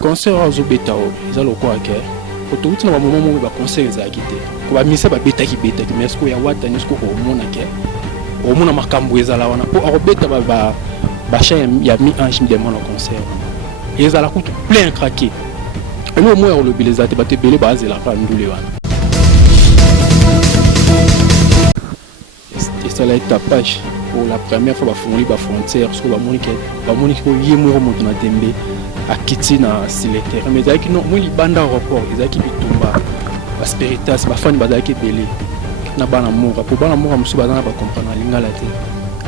concert à Zobetao, ils ont le quoi que pour tout le moment où va concert les agité. Pour la mise à bêta qui bêta qui mais est-ce qu'il y a what est-ce qu'on au monde a marqué les ala wana pour bêta il y a mis un film de mon concert. Ils ont la coûte plein craqué. Et nous au moins on le billet zate batte belé base la femme doulé wana. Et ça là est tapage. Pour la première fois, il va frontière, parce que il y a un tembe à quitter na sileter. Mais il non, moi il banda aéroport, il y a qui bitumba, asperitas, ma femme bada qui belé, na bana moura. Pour bana moura, monsieur bada na ba comprendre lingala te,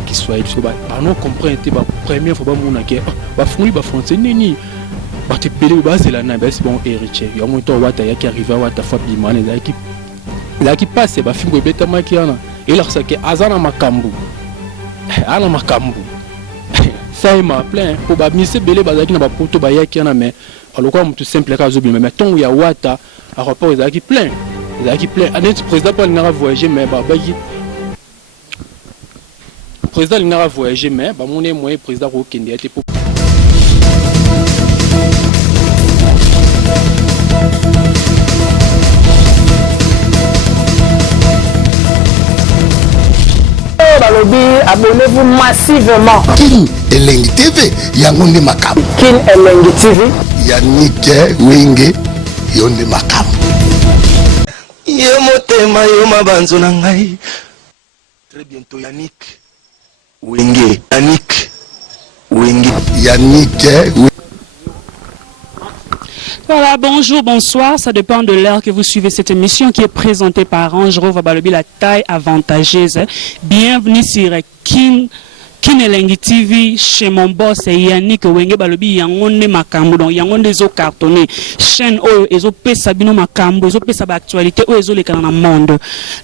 qui soit parce que ba non comprendre te ba première fois ba mona qui ba foni ba frontière nini, ba te belé ba c'est la na ba c'est bon héritier. Il y a mon temps wata ya qui arrive à wata fa bimane, il a qui passe ba fingo beta makiana, et là ça qui azana makambu. Ala makambu ça m'a plein pour ba mise belé bazaki na ba poto ba yaki na mais aloko mutu simple ka zobi mais ton ya wata à rapport ezaki plein anet président pas ngara voyager mais ba yi président ngara voyager mais ba moné moyen président ko kende ate pour Abonnez-vous massivement. King Elengi TV, Yangonde Makam. King Elengi TV. Yannick Wenge, Yonde Makam. Yomotema yoma banzo na ngai. Très bientôt Yannick Wenge. Yannick Wenge. Voilà, bonjour, bonsoir, ça dépend de l'heure que vous suivez cette émission qui est présentée par Ange Rova Balobi, la taille avantageuse. Bienvenue sur King Elengi TV chez mon boss Yannick Wenge Balobi Yangonde Makambo donc Yangonde zo cartonné chaîne oyo ezo pesa bino makambo ezo pesa ba actualité oyo ezo lekana na monde.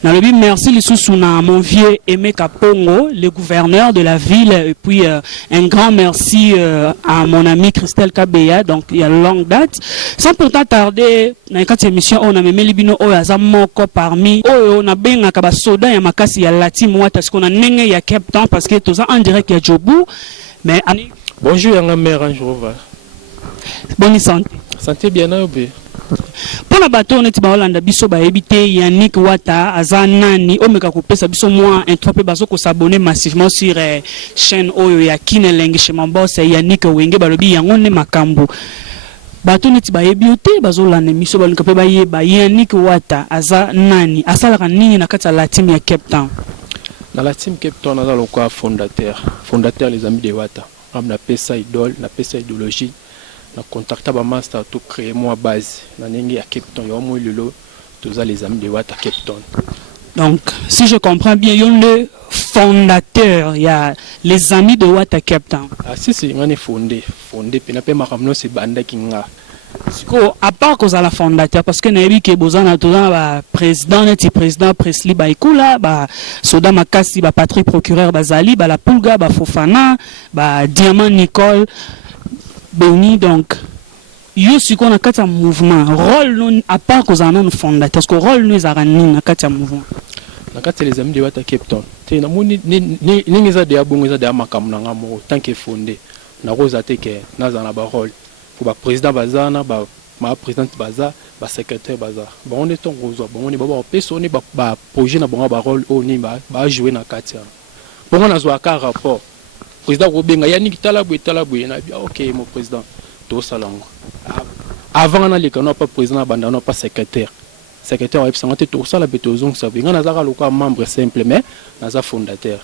Na lobi merci lisusu na mon vieux Aimé Kapongo, le gouverneur de la ville et puis un grand merci à mon ami Christelle Kabeya donc il y a longue date. Sans pourtant tarder na cette émission on a memeli bino oyo azamoko parmi oyo na benga ka ba soda ya makasi ya Latim wata parce qu'on a nenge ya Cape Town parce que tous en direct ya Djobou mais bonjour yanga mère Anjova. Bonne santé. Santé bien obe. Pour la bateau on est ba Hollande biso ba ebité Yannick Wata azanani omeka ko pesa biso moi intrope baso ko s'abonner massivement sur chaîne oyo ya King Elengi chez mon boss Yannick Wenge balobi yangonde makambo. Bato neti ba ebiote bazolana miso balinka pe ba yeba Yannick Wata azanani asalaka nini na kati ya la team ya Cape Town. Dans la team Cape Town, on a le quoi fondateur les amis de Wata. On a pesa idole, on a pesa idéologie, on a contacté ma master tout créer moi base. On a nengi à Cape Town, il y a au moins tous les amis de Wata Cape Town. Donc, si je comprends bien, il y a le fondateur, il y a les amis de Wata Cape Town. Ah si, on est fondé, puis on a pas marqué c'est banda kinga. À part cause à la fondateur parce que naebi ke bozana tozana ba président neti président Presley ba ikula ba soda makasi ba Patrick procureur bazali ba la Pulga ba Fofana ba Diamant Nicole Beni donc yo siko na kati ya mouvement rôle non à part cause à non fondateur parce que rôle nous arani na kati ya mouvement na kati les amis de Wata Cape Town te na moni ni za de abongo za de makambo na ngamo tant que fondé na roza te ke na za na ba rôle pour le président Bazana, ma présidente Baza, ma secrétaire Baza. Bon, on est en rose, bon, on est bon, personne ba projet na bon rôle au ni ba jouer na katia. Bon, on a joué à rapport. Président Robenga Yannick Talabou na bien OK mon président. Tout ça là. Avant on a les canons pas président banda non pas secrétaire. Secrétaire a santé tout ça la betozong ça vient na zaka lokwa membre simple mais na za fondateur.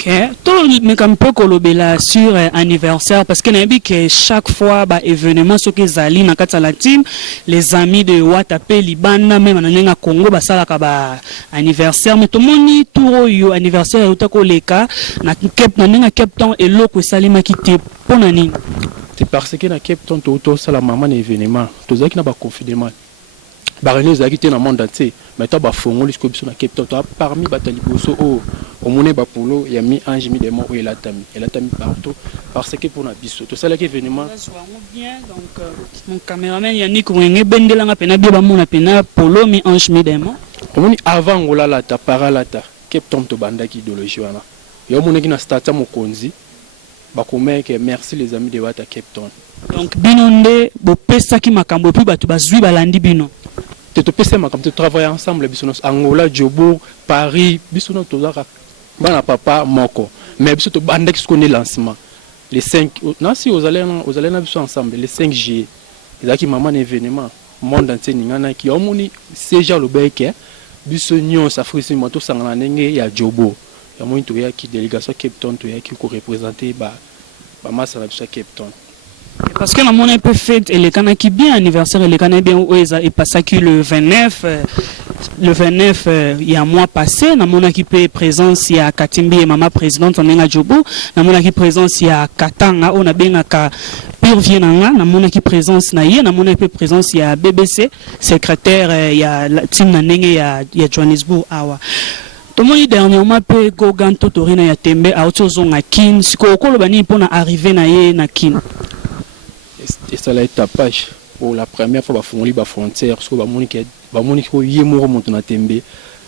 Ok, tout mais comme peu kolobela sur anniversaire parce que nabi que chaque fois ba événement ce que zali na kata la team les amis de Wata pe libana même na Congo ba sala ka ba anniversaire mais tout moni touro yo anniversaire utako leka na Cape na Cape Town et loko salima kité pona nini c'est parce que na Cape Town to sala maman événement to zaki na ba confinement ba rené zaki té na monde entier mais to ba fongo lisco biso na Cape Town parmi batali boso au monde bapolo il y a mis ange mi demo et la tami partout parce que pour na biso to sala événement bien donc mon caméraman Yannick Wenge bendela nga pena bi ba mona pena polo mi ange mi demo omoni avant ngola la ta paralata Cape Town to banda ki idéologie wana yo mona ki na stata mokonzi bakomé que merci les amis de Wata Cape Town. Donc binonde bo pesa ki makambo puis batu bazui balandi bino. Te pesa makambo te travailler ensemble biso Angola, Djobo, Paris, biso no tozaka bana papa moko. Mais biso to banda qui se connaît lancement. Les 5 non si aux allez na biso ensemble les 5 juillet. Ezaki maman événement monde entier ningana ki omoni seja lobeke biso nyon s'afrisi moto sangana ndenge ya Djobo. Ya moi to ya ki délégation Cape Town to ya ki ko représenter ba massa na biso Cape Town. Parce que la monnaie peut fête et les canaki bien anniversaire et les canaki bien où et passé qui le 29 il y a un mois passé na monnaie qui peut présence il y a Katimbi et maman présidente on est à Djobo na monnaie qui présence il y a Katanga on a bien ka Pire Vienanga na monnaie qui présence na y na monnaie peut présence il y a BBC secrétaire il y a team na ndenge il y a Johannesburg awa. Tomoni dernièrement pe Gogan Totorina ya tembe a otozonga kin siko okolo bani pona arriver na ye na kin. Et ça l'a été tapage pour la première fois bafongoli ba frontière parce que bamoni ko yemoro moto na tembe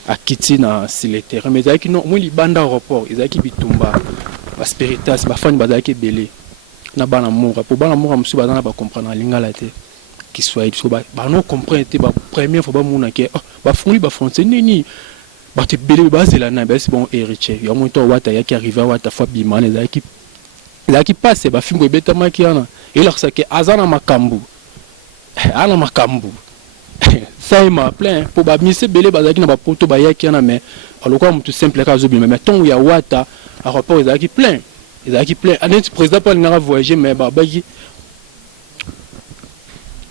a kiti na sileter mais zaki non moi li banda aéroport ezaki bitumba ba spiritas ba fani bazaki belé na bana mora pour bana mora musu bazana ba comprendre lingala te qui soit so ba non comprendre te ba première fois ba mona ke ba fongoli ba frontière nini ba te belé ba zela na ba c'est bon héritier yo monto wata ya qui arriver wata fois bimane ezaki passe ba fingo beta makiana et là c'est que azana makambu ana makambu ça il m'a plein pour ba mise belé bazaki na ba poto ba yaki na mais aloko mutu simple ka zobi mais ton ya wata aéroport ezaki plein anet président pas ngara voyager mais ba bagi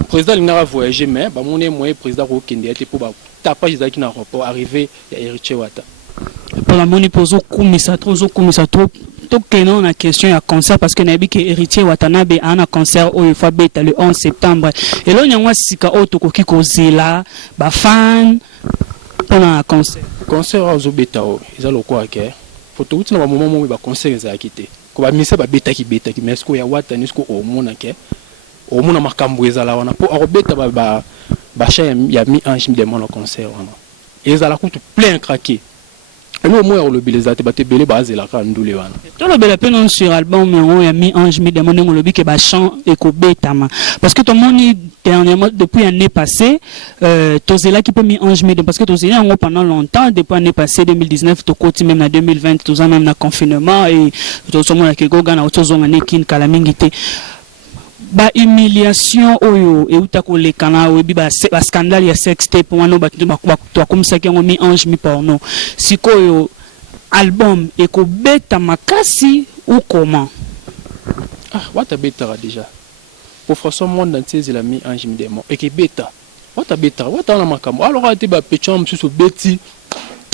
président ngara voyager mais ba moné moyen président ko kende était pour ba tapage ezaki na aéroport arrivé ya héritier wata pour la monnaie pozo kumisa trop donc non la question à concert parce que nabi que héritier Watanabe a un concert au fois beta le 11 septembre et là nyangwa sika auto koki kozela ba fan pendant un concert azo beta o ezalo kwa ke photo utina ba moment mo ba concert za kité ko ba misa ba beta ki mais est-ce que ya wata ni ko o mona ke o mona makambo ezala wana po a beta ba cha ya mi ange de mon concert wana ezala kutu plein craqué. Et nous, moi, le billet zate batte belé base la kandoule wana. Tout le bel peine sur album mais on a mis ange mi demandé mon lobby que ba chant et ko betama parce que tout le monde dernièrement depuis l'année passée tozela qui peut mis ange mi parce que tozela en pendant longtemps depuis l'année passée 2019 to côté même en 2020 tout ça même na confinement et tout ça mon que goga na otozonga nekin kala mingité ba humiliation oyo e utako le kana o bi ba scandale ya sextape wana ba to comme ça qui ont mis ange mi porno sikoyo album e ko beta makasi ou comment wata beta déjà pour François monde entier il a mis ange mi démon et que beta wata na makambo alors ate ba pecham sur beti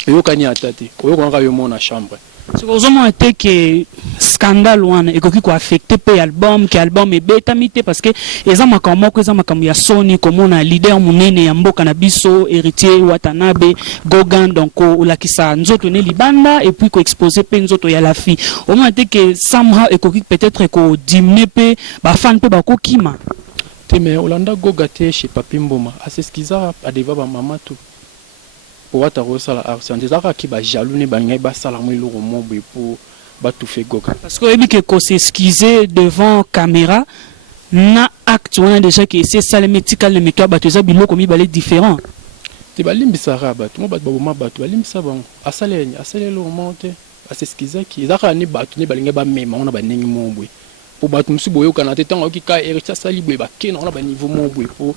e yo kanya atati oyo ko yo mona chambre. C'est pour ça que scandale wana ekoki ko affecter pe album que album e beta mité parce que eza makambo ya Sony comme on a leader munene ya mboka na biso héritier Watanabe Gogan donc la kisa nzoto ne libanda et puis ko exposer pe nzoto ya la fille au moment que somehow ekoki peut-être ko diminuer pe ba fan pe ba ko kima te mais Olanda Gogate chez Papi Mboma aseskiza adeva ba mama tout wata rosala arsante zaka ki ba jaloux ne ba ngai ba sala mo iloko mobo pour ba tout fait goka parce que ebi que ko s'excuser devant caméra na acte on a déjà que c'est ça le métical le métier ba toza biloko mi balé différent te balimbisa raba to mo ba bo ma ba to balimbisa ba asale lo monte asexcuser ki zaka ni ba to ne balinga ba mema on a ba nengi mobo pour ba tumsi boyo kana te tango ki ka héritier sali boy ba ke na on a ba niveau mobo pour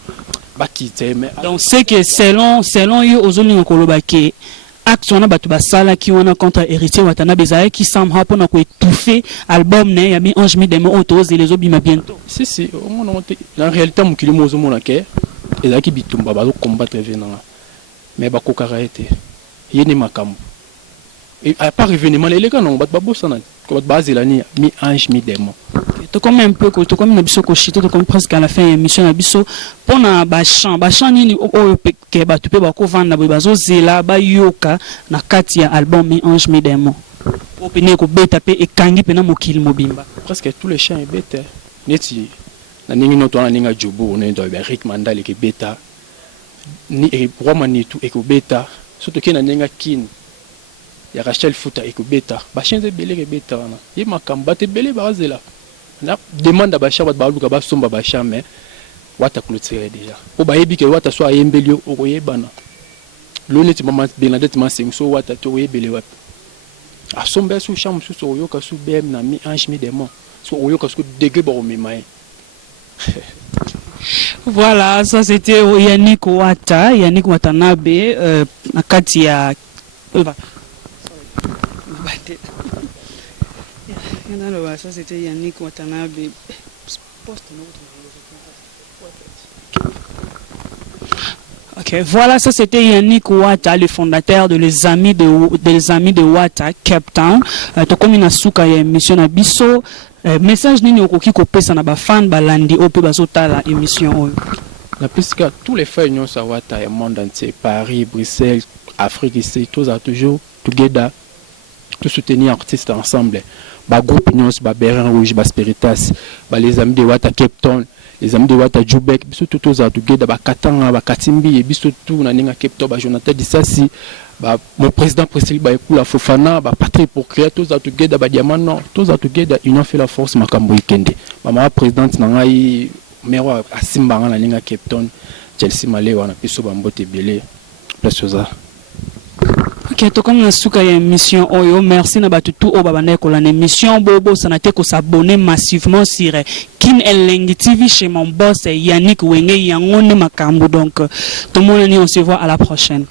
donc c'est que selon yo ozoni ngoloba ke acte on a batu basala ki wana contre héritier Watanabe zaye qui semble hapona ko étouffer album ne ya mi ange mi demo autos et les obima bientôt si en réalité mon kilo mozo mona ke ezaki bitumba ba combattre venanga mais ba kokara été yene makambo et à part événement les gars non ba bosana ko ba zelani mi ange mi demo to comme un peu to comme na biso ko chité to comme presque à la fin émission na biso pona ba chant nini o ke ba tu pe ba ko vanda ba zo zela ba yoka na kati ya album mi ange mi demo o pene ko beta pe e kangi pe na mokili mobimba presque tous les chants e beta neti na ningi no to na ninga Djobo ne do ba Rick Mandale ke beta ni e roma ni tout e ko beta surtout ke na ninga kin ya Rachel Futa ekobeta bachenze belé beta wana ye makamba te belé bazela na demande ba chamba ba luka ba somba ba chamé wata clôturer déjà o ba yebi ke wata so ayembelio okoyebana loneti mama Bernadette Masengso wata to yebele wapi asomba sous chambre sous oyoka sous BM na mi ange mi démon so oyoka sous degré ba omimaye. Voilà, ça c'était Yannick Watanabe nakati ya ça c'était Yannick Watanabe. Ok, voilà, ça c'était Yannick Wata, le fondateur de les amis de Wata, Cape Town. Comme une souka ya émission na biso, message nini okoki kopesa na ba fan balandi ope bazota la émission. Na puisque tous les frères union sa Wata et monde entier, Paris, Bruxelles, Afrique ici, tous a toujours together, tout soutenir artistes ensemble. Ba groupe union, ba Bérin Rouge, ba Spiritas, ba les amis de Wata Cape Town. Les amis de Wata Jubek, biso tout aux together ba Katanga, ba Katimbi, et biso tout na ninga Cape Town, ba Jonathan Dissasi, ba mon président Priscilla ba Ekula Fofana, ba Patrick pour créer tous à together, ba Diamant, tous à together, union fait la force makambo ikende. Ba ma présidente na ngai mero asimba na ninga Cape Town, Chelsea Malé wana biso ba mbote belé, place oza. Ok, to comme la souka ya émission oyo, merci na batu tout obabane ko la émission bobo sanate ko s'abonner massivement sur Kin Elengi TV chez mon boss Yannick Wenge Yangone Makambo. Donc tout le monde on se voit à la prochaine.